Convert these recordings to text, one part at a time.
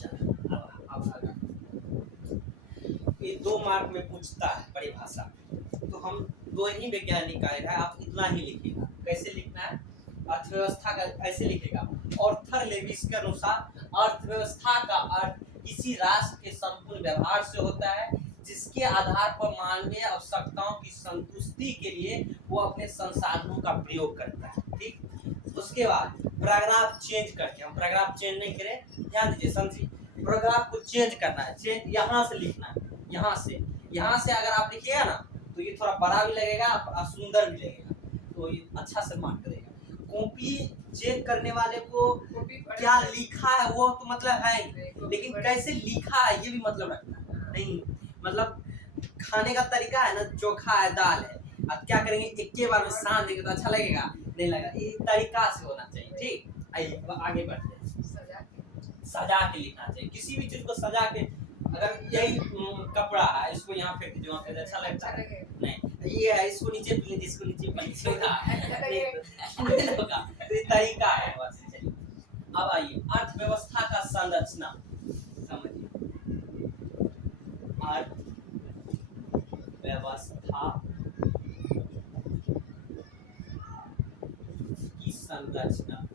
चलो अब आगे। ये 2 मार्क में पूछता है परिभाषा, तो हम 2 ही वैज्ञानिक आए हैं, आप इतना ही लिखिएगा। कैसे लिखना है? अर्थव्यवस्था का ऐसे लिखेगा, ऑर्थर लेविस के अनुसार अर्थव्यवस्था का अर्थ किसी राष्ट्र के संपूर्ण व्यवहार से होता है जिसके आधार पर मानवीय आवश्यकताओं की संतुष्टि के लिए वो अपने संसाधनों का प्रयोग करता है। ठीक, उसके बाद पैराग्राफ चेंज करके, हम पैराग्राफ चेंज नहीं करें, ध्यान दीजिए, समझिए। पैराग्राफ को चेंज करना है, चेंज यहाँ से लिखना है, यहाँ से अगर आप लिखिएगा ना तो ये थोड़ा बड़ा भी लगेगा और सुंदर भी लगेगा, तो ये अच्छा से मार्क करेगा। कॉपी चेक करने वाले को क्या लिखा है वो तो मतलब है, लेकिन कैसे लिखा है ये भी मतलब रखना है। नहीं मतलब खाने का तरीका है ना, चोखा है, दाल है, अब क्या करेंगे एक के बार में सान देंगे तो अच्छा लगेगा नहीं लगेगा, ये तरीका से होना चाहिए। ठीक, आइए अब आगे बढ़ते हैं। सजा के लिखना चाहिए, किसी भी चीज को सजा के। अगर यही कपड़ा है, इसको यहाँ फेंक दीजिए, वहाँ पे अच्छा लगता है नहीं, ये है इसको नीचे फेंक दीजिए, इसको नीचे फेंक दीजिए, तो ये तरीका है बस। चलिए अब आइए, अर्थव्यवस्था का संरचना समझिए। अर्थव्यवस्था की संरचना,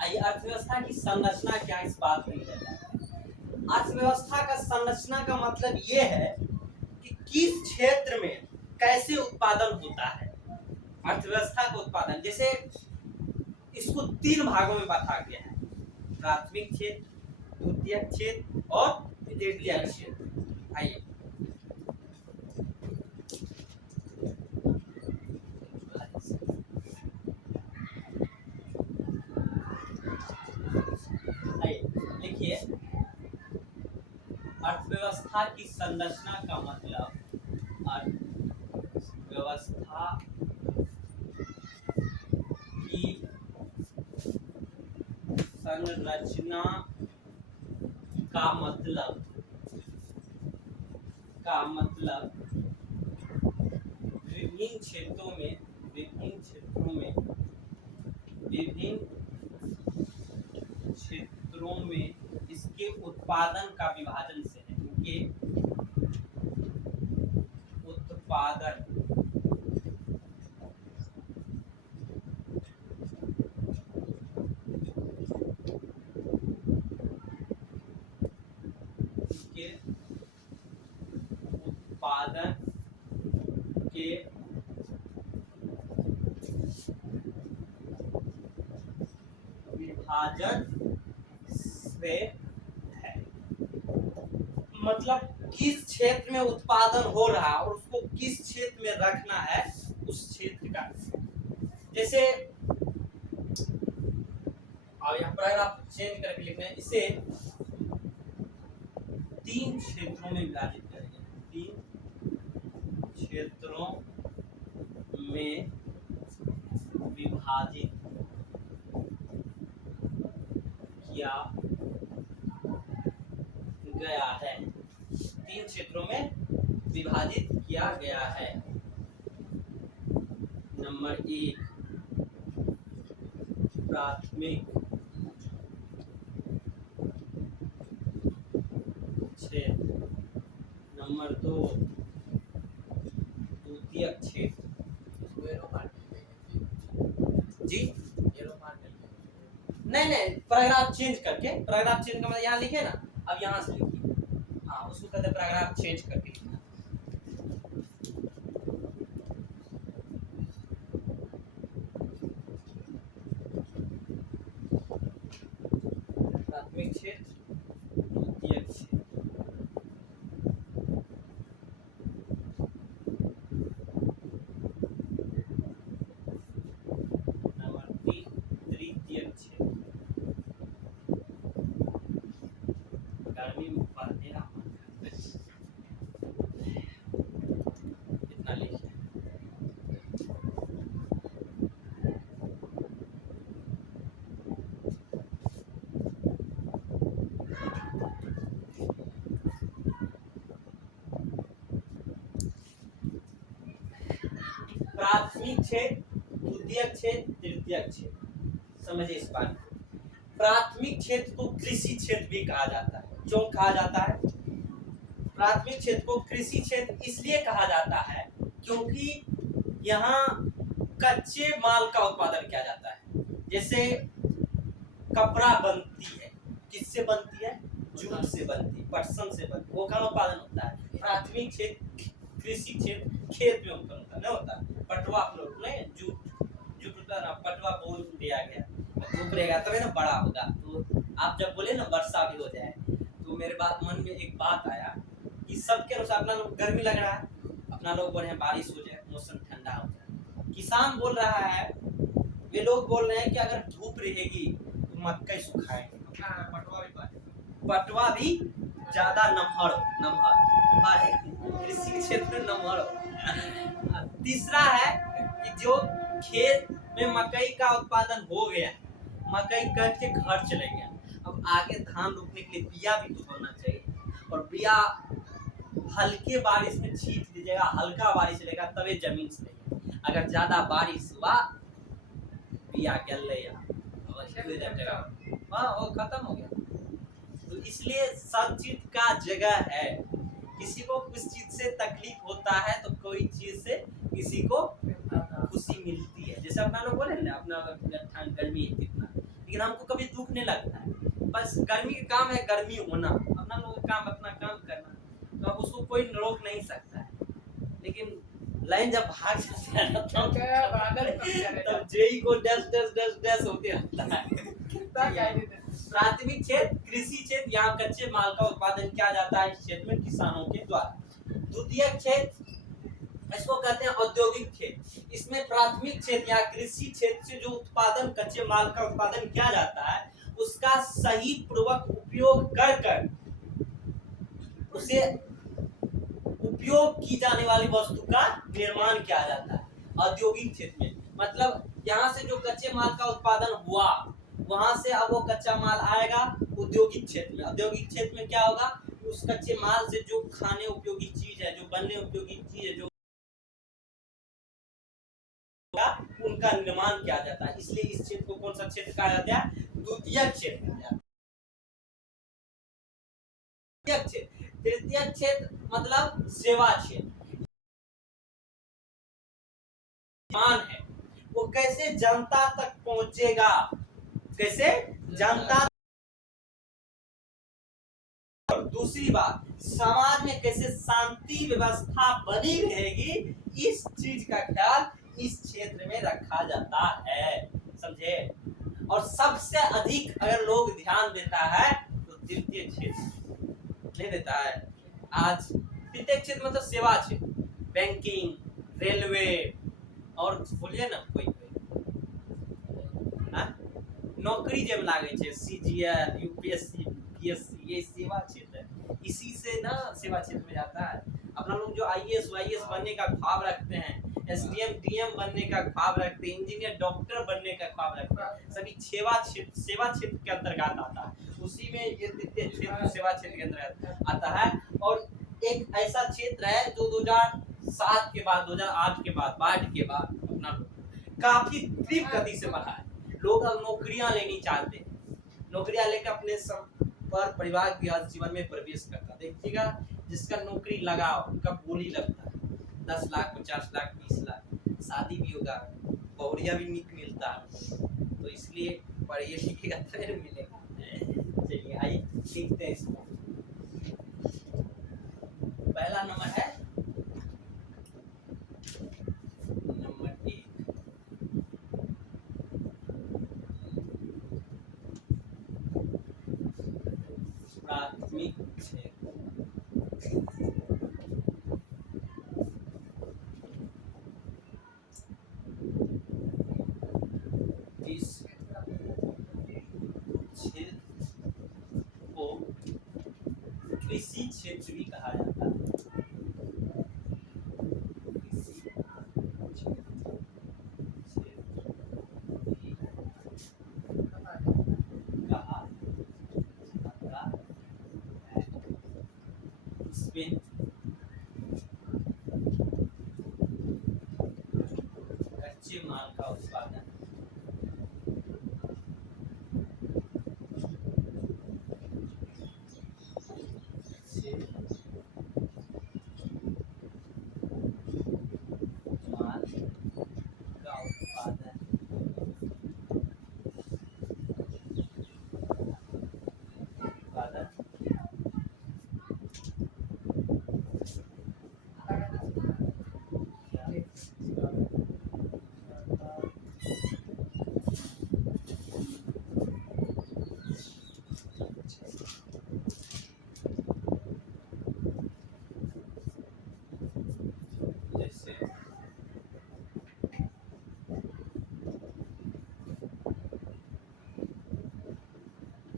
आइए अर्थव्यवस्था की संरचना क्या है, इस बात में रहता है। अर्थव्यवस्था का संरचना का मतलब ये है कि किस क्षेत्र में कैसे उत्पादन होता है। अर्थव्यवस्था का उत्पादन, जैसे इसको 3 भागों में बांटा गया है, प्राथमिक क्षेत्र, द्वितीयक क्षेत्र और तृतीयक क्षेत्र। आइए लिखिए, अर्थव्यवस्था की संरचना का मतलब, अर्थव्यवस्था की संरचना का मतलब विभिन्न क्षेत्रों में इसके उत्पादन का विभाजन से है। इनके उत्पादन के विभाजन से है। मतलब किस क्षेत्र में उत्पादन हो रहा है और उसको किस क्षेत्र में रखना है, उस क्षेत्र का। जैसे और यहाँ पर आप चेंज करके लिख रहे हैं, इसे 3 क्षेत्रों में विभाजित करेंगे, 3 क्षेत्रों में विभाजित किया गया है, 3 क्षेत्रों में विभाजित किया गया है। नंबर 1 प्राथमिक क्षेत्र, नंबर 2 द्वितीयक क्षेत्र। जी नहीं पैराग्राफ चेंज करके, पैराग्राफ चेंज का मतलब यहाँ लिखे ना, अब यहाँ से लिखिए, हाँ उसको कहते हैं पैराग्राफ चेंज करके लिखना। प्राथमिक क्षेत्र, द्वितीयक क्षेत्र, नंबर 3 तृतीयक क्षेत्र। गर्मी में पढ़ने का मन इतना लिखिए। प्राथमिक क्षेत्र, द्वितीयक क्षेत्र, तृतीयक क्षेत्र। समझिए इस बात को। प्राथमिक क्षेत्र को कृषि क्षेत्र भी कहा जाता है। क्यों कहा जाता है? प्राथमिक क्षेत्र को कृषि क्षेत्र इसलिए कहा जाता है क्योंकि यहाँ कच्चे माल का उत्पादन किया जाता है। जैसे कपड़ा बनती है, किससे बनती है? जूट से बनती है, पटसन से बनती है, वो का उत्पादन होता है। प्राथमिक क्षेत्र कृषि क्षेत्र खेत में उत्पन्न होता नहीं होता। पटवा आप लोग नहीं, जूट होता है ना, पटवा बोल दिया गया, धूप रहेगा तभी ना बड़ा होगा। तो आप जब बोले ना वर्षा भी हो जाए, तो मेरे बात मन में एक बात आया कि सबके अनुसार अपना लोग गर्मी लग रहा है, अपना लोग बोल रहे हैं बारिश हो जाए, मौसम ठंडा हो जाए। किसान बोल रहा है, वे लोग बोल रहे हैं कि अगर धूप रहेगी तो मक्का सुखाएंगे, पटवा भी ज्यादा नमहर कृषि क्षेत्र में नमहर। तीसरा है कि जो खेत में मकई का उत्पादन हो गया, मकई कट के घर चले गया, अब आगे धान रोपने के लिए बिया भी तो होना चाहिए, और बिया हल्के बारिश में छींट दीजिएगा, हल्का बारिश चलेगा तभी जमीन से लेगा। अगर ज्यादा बारिश हुआ बिया गल हाँ वो खत्म हो गया। तो इसलिए सब चीज का जगह है। किसी को कुछ चीज से तकलीफ होता है तो कोई चीज से किसी को खुशी मिलती है। जैसे अपना लोग बोले ना, अपना गर्मी है कितना, लेकिन हमको कभी दुख नहीं लगता है। बस गर्मी का काम है गर्मी होना, अपना लोग का काम अपना काम करना, तो अब उसको कोई रोक नहीं सकता है। लेकिन लाइन जब भाग जाता है तब जेई को डैश डैश डैश डैश होते रहता है। प्राथमिक क्षेत्र कृषि क्षेत्र, यहाँ कच्चे माल का उत्पादन किया जाता है इस क्षेत्र में किसानों के द्वारा। द्वितीयक क्षेत्र इसको कहते हैं औद्योगिक क्षेत्र। इसमें प्राथमिक क्षेत्र या कृषि क्षेत्र से जो उत्पादन कच्चे माल का उत्पादन किया जाता है उसका सही पूर्वक उपयोग कर उसे उपयोग की जाने वाली वस्तु का निर्माण किया जाता है औद्योगिक क्षेत्र में। मतलब यहाँ से जो कच्चे माल का उत्पादन हुआ वहां से अब वो कच्चा माल आएगा औद्योगिक क्षेत्र में। औद्योगिक क्षेत्र में क्या होगा, उस कच्चे माल से जो खाने उपयोगी चीज है, जो बनने उपयोगी चीज है, जो उनका निर्माण किया जाता है। इसलिए इस क्षेत्र को कौन सा क्षेत्र कहा जाता है? द्वितीयक क्षेत्र कहा जाता है। तृतीयक क्षेत्र मतलब सेवा क्षेत्र है, वो कैसे जनता तक पहुंचेगा, कैसे जनता। और दूसरी बात, समाज में कैसे शांति व्यवस्था बनी रहेगी, इस चीज का ख्याल इस क्षेत्र में रखा जाता है। समझे? और सबसे अधिक अगर लोग ध्यान देता है तो तृतीय क्षेत्र नहीं देता है। आज तृतीय क्षेत्र मतलब सेवा क्षेत्र, बैंकिंग, रेलवे, और बोलिए ना कोई नौकरी जब लागे छे, सीजीएल, यूपीएससी, पीएससी, ये सेवा क्षेत्र है। इसी से ना सेवा क्षेत्र में जाता है। अपना लोग जो आईएएस वाईएएस बनने का ख्वाब रखते हैं, एसडीएम डीएम बनने का ख्वाब रखते हैं, इंजीनियर डॉक्टर बनने का ख्वाब रखते हैं, सभी सेवा क्षेत्र के अंतर्गत आता है। उसी में ये द्वितीय क्षेत्र सेवा क्षेत्र के अंतर्गत आता है। और एक ऐसा क्षेत्र है जो 2007 के बाद, 2008 के बाद, बाढ़ के बाद अपना काफी तीव्र गति से बढ़ा है। लोग अब नौकरियां लेनी चाहते हैं, नौकरियां लेकर अपने पर परिवार के जीवन में प्रवेश करता। देखिएगा जिसका नौकरी लगा उनका बोली लगता है 10 लाख, 50 लाख, 20 लाख, शादी भी होगा, बहुरिया भी मिलता है। तो इसलिए पढ़िए लिखिएगा तभी मिलेगा। चलिए आइए देखते हैं इसको। पहला नंबर है नंबर 1, प्राथमिक क्षेत्र। इस क्षेत्र को कृषि क्षेत्र भी कहा जाता है। कच्चे माल का उत्पादन, कच्चे माल का उत्पादन, उत्पादन जैसे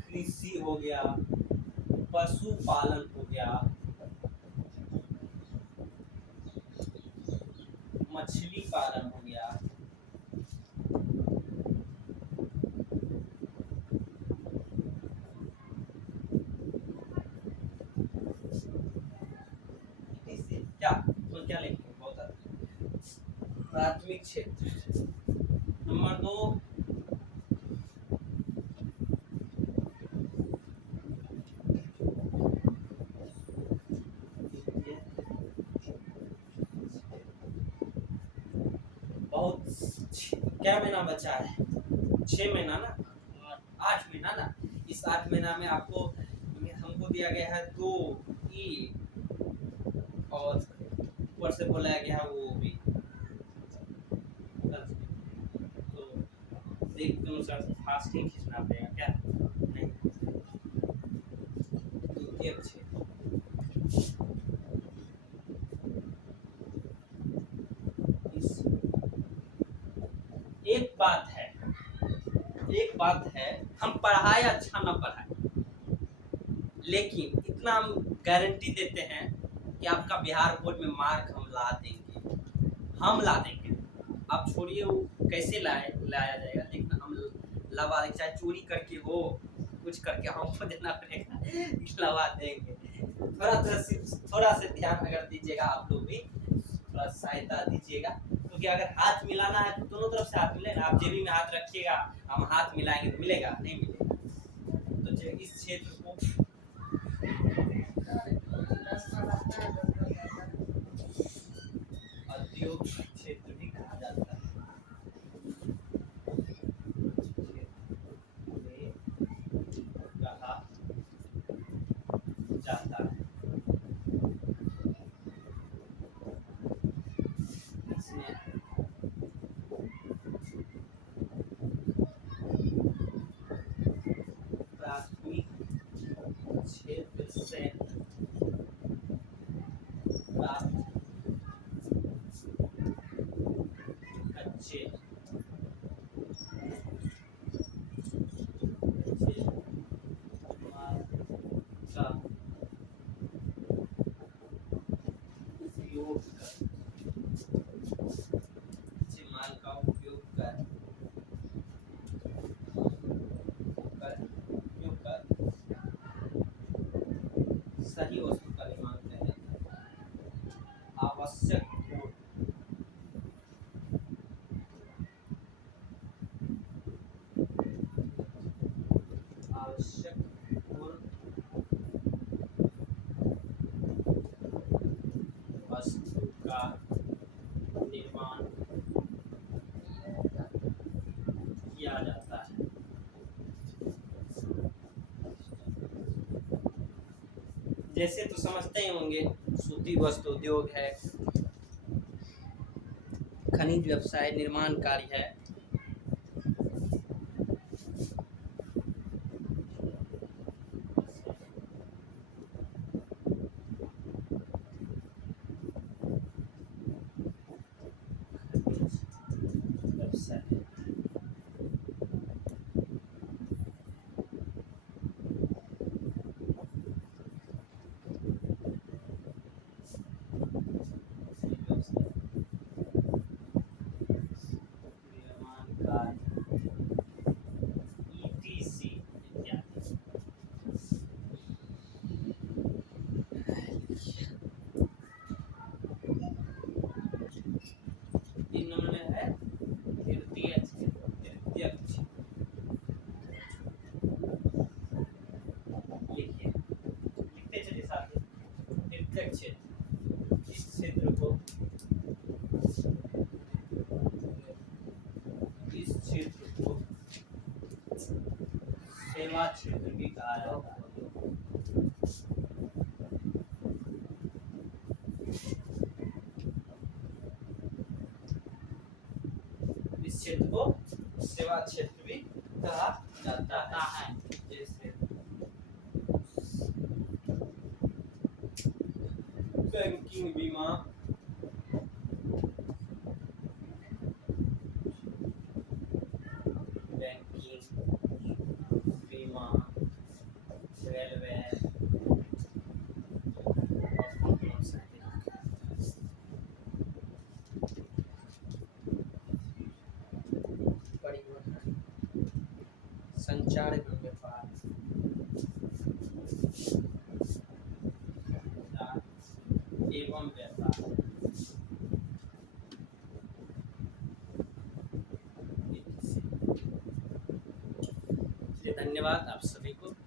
कृषि हो गया, पशुपालन हो गया, मछली पालन हो गया, इससे क्या तो क्या लेंगे, बहुत प्राथमिक क्षेत्र। नंबर 2, बहुत क्या महीना बचा है, 6 महीना ना, 8 महीना ना। इस 8 महीना में आपको हमको दिया गया है 2 ई और ऊपर से बोला गया है वो भी, तो देख के अनुसार फास्ट ही खींचना पड़ेगा क्या, नहीं ये अच्छे। एक बात है, एक बात है, हम पढ़ाए अच्छा ना पढ़ाए, लेकिन इतना हम गारंटी देते हैं कि आपका बिहार बोर्ड में मार्क हम ला देंगे, हम ला देंगे। आप छोड़िए वो कैसे लाया जाएगा, लेकिन हम लवा देंगे, चाहे चोरी करके हो, कुछ करके हमको देना पड़ेगा, लवा देंगे। थोड़ा से ध्यान अगर दीजिएगा, आप लोग भी थोड़ा सहायता दीजिएगा, क्योंकि अगर हाथ मिलाना है तो दोनों तरफ से हाथ मिले ना। आप जेबी में हाथ रखिएगा, हम हाथ मिलाएंगे तो मिलेगा, नहीं मिलेगा। तो इस क्षेत्र को उद्योग क्षेत्र भी कहा जाता है, कहा जाता है। इसमें प्राथमिक क्षेत्र से प्राप्त कच्चे माल का उपयोग कर, कच्चे माल का उपयोग कर सही वस्तु का निर्माण किया जाता है। आवश्यक गुण, आवश्यक गुण वस्तु का निर्माण किया जाता है। जैसे तो समझते ही होंगे, सूती वस्त्र उद्योग है, खनिज व्यवसाय, निर्माण कार्य है, व्यवसाय व्यापार इस क्षेत्र को सेवा क्षेत्र भी कहा जाता है। जैसे बैंकिंग बीमा, बीमा, रेलवे परिवहन, संचार एवं व्यापार, एवं व्यापार। धन्यवाद आप सभी को।